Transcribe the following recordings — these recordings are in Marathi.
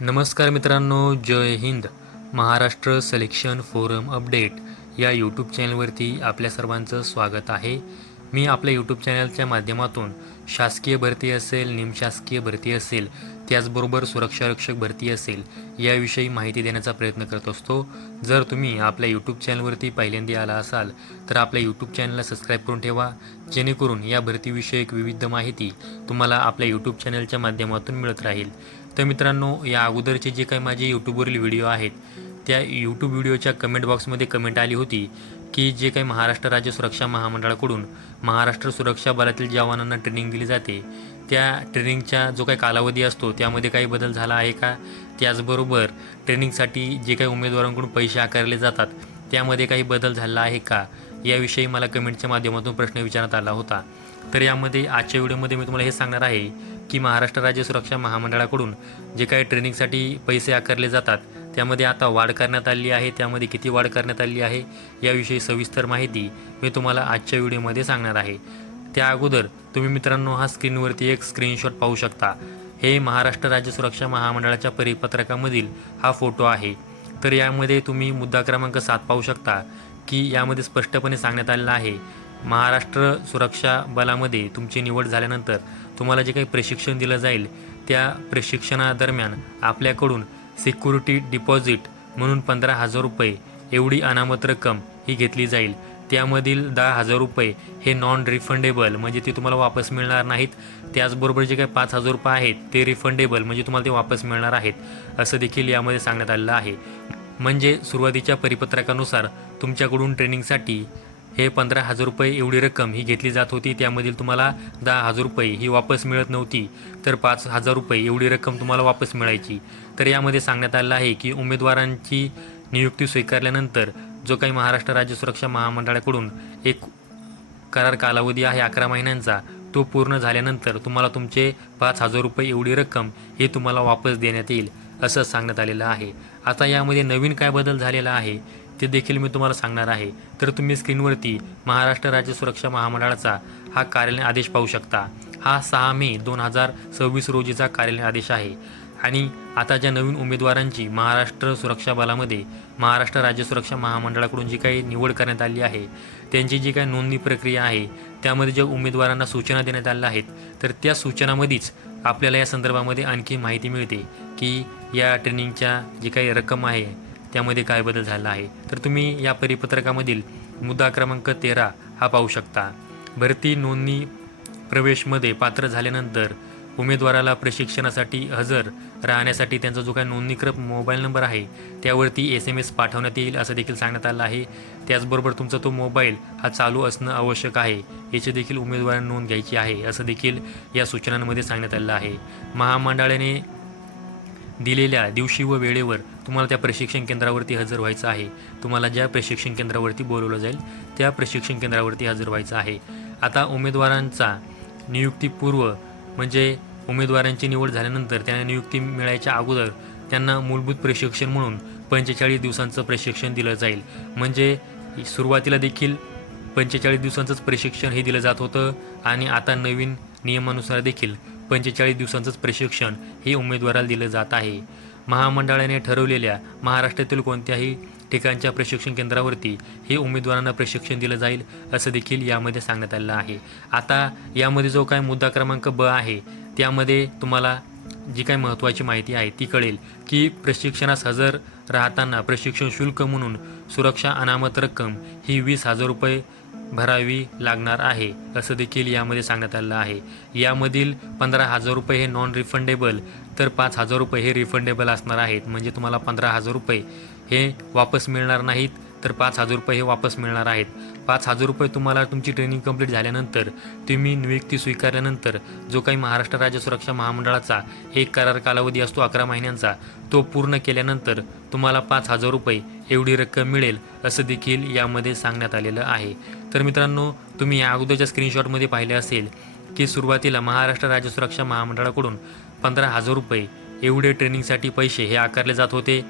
नमस्कार मित्रांनो, जय हिंद. महाराष्ट्र सिलेक्शन फोरम अपडेट या यूट्यूब चॅनलवरती आपल्या सर्वांचं स्वागत आहे. मी आपल्या यूट्यूब चॅनलच्या माध्यमातून शासकीय भरती असेल, निमशासकीय भरती असेल, त्याचबरोबर सुरक्षारक्षक भरती असेल याविषयी माहिती देण्याचा प्रयत्न करत असतो. जर तुम्ही आपल्या यूट्यूब चॅनलवरती पहिल्यांदा आला असाल तर आपल्या यूट्यूब चॅनलला सबस्क्राईब करून ठेवा, जेणेकरून या भरतीविषयक विविध माहिती तुम्हाला आपल्या यूट्यूब चॅनलच्या माध्यमातून मिळत राहील. तर मित्रांनो, या अगोदरचे जे काही माझे यूट्यूबवरील व्हिडिओ आहेत त्या यूट्यूब व्हिडिओच्या कमेंट बॉक्समध्ये कमेंट आली होती की जे काही महाराष्ट्र राज्य सुरक्षा महामंडळाकडून महाराष्ट्र सुरक्षा बलातील जवानांना ट्रेनिंग दिली जाते, त्या ट्रेनिंगचा जो काही कालावधी असतो त्यामध्ये काही बदल झाला आहे का, त्याचबरोबर ट्रेनिंगसाठी जे काही उमेदवारांकडून पैसे आकारले जातात त्यामध्ये काही बदल झाला आहे का, याविषयी मला कमेंटच्या माध्यमातून प्रश्न विचारण्यात आला होता. तर यामध्ये आजच्या व्हिडिओमध्ये मी तुम्हाला हे सांगणार आहे की महाराष्ट्र राज्य सुरक्षा महामंडळाकडून जे काही ट्रेनिंगसाठी पैसे आकारले जातात त्यामध्ये आता वाढ करण्यात आली आहे, त्यामध्ये किती वाढ करण्यात आली आहे याविषयी सविस्तर माहिती मी तुम्हाला आजच्या व्हिडिओमध्ये सांगणार आहे. त्या अगोदर तुम्ही मित्रांनो हा स्क्रीनवरती एक स्क्रीनशॉट पाहू शकता. हे महाराष्ट्र राज्य सुरक्षा महामंडळाच्या परिपत्रकामधील हा फोटो आहे. तर यामध्ये तुम्ही मुद्दा क्रमांक 7 पाहू शकता की यामध्ये स्पष्टपणे सांगण्यात आलेलं आहे, महाराष्ट्र सुरक्षा बलामध्ये तुमची निवड झाल्यानंतर तुम्हाला जे काही प्रशिक्षण दिलं जाईल त्या प्रशिक्षणादरम्यान आपल्याकडून सिक्युरिटी डिपॉझिट म्हणून 15,000 रुपये एवढी अनामत रक्कम ही घेतली जाईल. त्यामधील 10,000 रुपये हे नॉन रिफंडेबल म्हणजे ते तुम्हाला वापस मिळणार नाहीत. त्याचबरोबर जे काही 5,000 रुपये आहेत ते रिफंडेबल म्हणजे तुम्हाला ते वापस मिळणार आहेत, असं देखील यामध्ये सांगण्यात आलेलं आहे. म्हणजे सुरुवातीच्या परिपत्रकानुसार तुमच्याकडून ट्रेनिंगसाठी हे 15,000 रुपये एवढी रक्कम ही घेतली जात होती, त्यामधील तुम्हाला 10,000 रुपये ही वापस मिळत नव्हती, तर 5,000 रुपये एवढी रक्कम तुम्हाला वापस मिळायची. तर यामध्ये सांगण्यात आलेलं आहे की उमेदवारांची नियुक्ती स्वीकारल्यानंतर जो काही महाराष्ट्र राज्य सुरक्षा महामंडळाकडून एक करार कालावधी आहे 11 महिन्यांचा, तो पूर्ण झाल्यानंतर तुम्हाला तुमचे 5,000 रुपये एवढी रक्कम हे तुम्हाला वापस देण्यात येईल, असं सांगण्यात आलेलं आहे. आता यामध्ये नवीन काय बदल झालेला आहे ते देखील मी तुम्हाला सांगणार आहे. तर तुम्ही स्क्रीनवरती महाराष्ट्र राज्य सुरक्षा महामंडळाचा हा कार्यालयीन आदेश पाहू शकता. हा 6 मे 2026 रोजीचा कार्यालयीन आदेश आहे. आणि आता ज्या नवीन उमेदवारांची महाराष्ट्र सुरक्षा बलामध्ये महाराष्ट्र राज्य सुरक्षा महामंडळाकडून जी काही निवड करण्यात आली आहे त्यांची जी काही नोंदणी प्रक्रिया आहे त्यामध्ये ज्या उमेदवारांना सूचना देण्यात आल्या आहेत तर त्या सूचनामध्येच आपल्याला या संदर्भामध्ये आणखी माहिती मिळते की या ट्रेनिंगच्या जी काही रक्कम आहे त्यामध्ये काय बदल झाला आहे. तर तुम्ही या परिपत्रकामधील मुद्दा क्रमांक 13 हा पाहू शकता. भरती नोंदणी प्रवेशमध्ये पात्र झाल्यानंतर उमेदवाराला प्रशिक्षणासाठी हजर राहण्यासाठी त्यांचा जो काही नोंदणीकृत मोबाईल नंबर आहे त्यावरती SMS पाठवण्यात येईल, असं देखील सांगण्यात आलं आहे. त्याचबरोबर तुमचा तो मोबाईल हा चालू असणं आवश्यक आहे, याची देखील उमेदवारांनी नोंद घ्यायची आहे, असं देखील या सूचनांमध्ये सांगण्यात आलेलं आहे. महामंडळाने दिलेल्या दिवशी व वेळेवर तुम्हाला त्या प्रशिक्षण केंद्रावरती हजर व्हायचं आहे. तुम्हाला ज्या प्रशिक्षण केंद्रावरती बोलवलं जाईल त्या प्रशिक्षण केंद्रावरती हजर व्हायचं आहे. आता उमेदवारांचा नियुक्तीपूर्व म्हणजे उमेदवारांची निवड झाल्यानंतर त्यांना नियुक्ती मिळायच्या अगोदर त्यांना मूलभूत प्रशिक्षण म्हणून 45 दिवसांचं प्रशिक्षण दिलं जाईल. म्हणजे सुरुवातीला देखील 45 दिवसांचंच प्रशिक्षण हे दिलं जात होतं आणि आता नवीन नियमानुसार देखील 45 दिवसांचंच प्रशिक्षण हे उमेदवाराला दिलं जात आहे. महामंडळाने ठरवलेल्या महाराष्ट्रातील कोणत्याही ठिकाणच्या प्रशिक्षण केंद्रावरती हे उमेदवारांना प्रशिक्षण दिलं जाईल, असं देखील यामध्ये सांगण्यात आलेलं आहे. आता यामध्ये जो काय मुद्दा क्रमांक ब आहे त्यामध्ये तुम्हाला जी काही महत्त्वाची माहिती आहे ती कळेल की प्रशिक्षणास हजर राहताना प्रशिक्षण शुल्क म्हणून सुरक्षा अनामत रक्कम ही 20,000 रुपये भरावी लागणार आहे, असं देखील यामध्ये सांगण्यात आलेलं आहे. यामधील 15,000 रुपये हे नॉन रिफंडेबल तर 5,000 रुपये हे रिफंडेबल असणार आहेत. म्हणजे तुम्हाला 15,000 रुपये हे वापस मिळणार नाहीत, तर 5,000 रुपये हे वापस मिळणार आहेत. 5,000 रुपये तुम्हाला तुमची ट्रेनिंग कंप्लीट झाल्यानंतर तुम्ही नियुक्ती स्वीकारल्यानंतर जो काही महाराष्ट्र राज्य सुरक्षा महामंडळाचा एक करार कालावधी असतो 11 महिन्यांचा, तो पूर्ण केल्यानंतर तुम्हाला 5,000 रुपये एवढी रक्कम मिळेल, असं देखील यामध्ये सांगण्यात आलेलं आहे. तर मित्रांनो, तुम्ही या अगोदरच्या स्क्रीनशॉटमध्ये पाहिले असेल की सुरुवातीला महाराष्ट्र राज्य सुरक्षा महामंडळाकडून 15,000 रुपये एवढे ट्रेनिंगसाठी पैसे हे आकारले जात होते.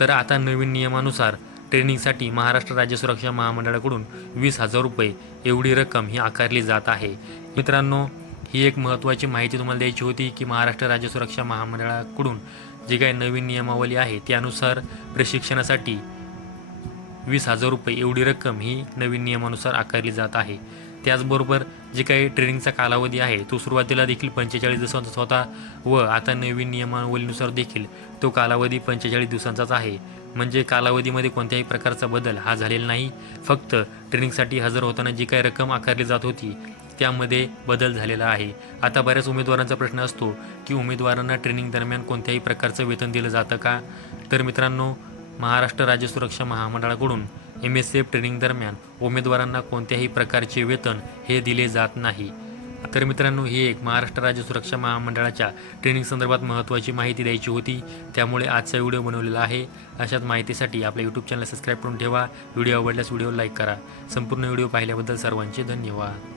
तर आता नवीन नियमानुसार ट्रेनिंगसाठी महाराष्ट्र राज्य सुरक्षा महामंडळाकडून 20,000 रुपये एवढी रक्कम ही आकारली जात आहे. मित्रांनो, ही एक महत्त्वाची माहिती तुम्हाला द्यायची होती की महाराष्ट्र राज्य सुरक्षा महामंडळाकडून जी काही नवीन नियमावली आहे त्यानुसार प्रशिक्षणासाठी 20,000 रुपये एवढी रक्कम ही नवीन नियमानुसार आकारली जात आहे. त्याचबरोबर जे काही ट्रेनिंगचा कालावधी आहे तो सुरुवातीला देखील 45 दिवसांचा होता व आता नवीन नियमावलीनुसार देखील तो कालावधी 45 दिवसांचाच आहे. म्हणजे कालावधीमध्ये कोणत्याही प्रकारचा बदल हा झालेला नाही. फक्त ट्रेनिंगसाठी हजर होताना जी काही रक्कम आकारली जात होती त्यामध्ये बदल झालेला आहे. आता बऱ्याच उमेदवारांचा प्रश्न असतो की उमेदवारांना ट्रेनिंग दरम्यान कोणत्याही प्रकारचं वेतन दिलं जातं का? तर मित्रांनो, महाराष्ट्र राज्य सुरक्षा महामंडळाकडून MSF ट्रेनिंग दरम्यान उमेदवारांना कोणत्याही प्रकारचे वेतन हे दिले जात नाही. तर मित्रांनो, ही एक महाराष्ट्र राज्य सुरक्षा महामंडळाच्या ट्रेनिंग संदर्भात महत्त्वाची माहिती द्यायची होती. त्यामुळे आजचा व्हिडिओ बनवलेला आहे. अशाच माहितीसाठी आपल्या यूट्यूब चॅनल सबस्क्राईब करून ठेवा. व्हिडिओ आवडल्यास व्हिडिओ लाईक करा. संपूर्ण व्हिडिओ पाहिल्याबद्दल सर्वांचे धन्यवाद.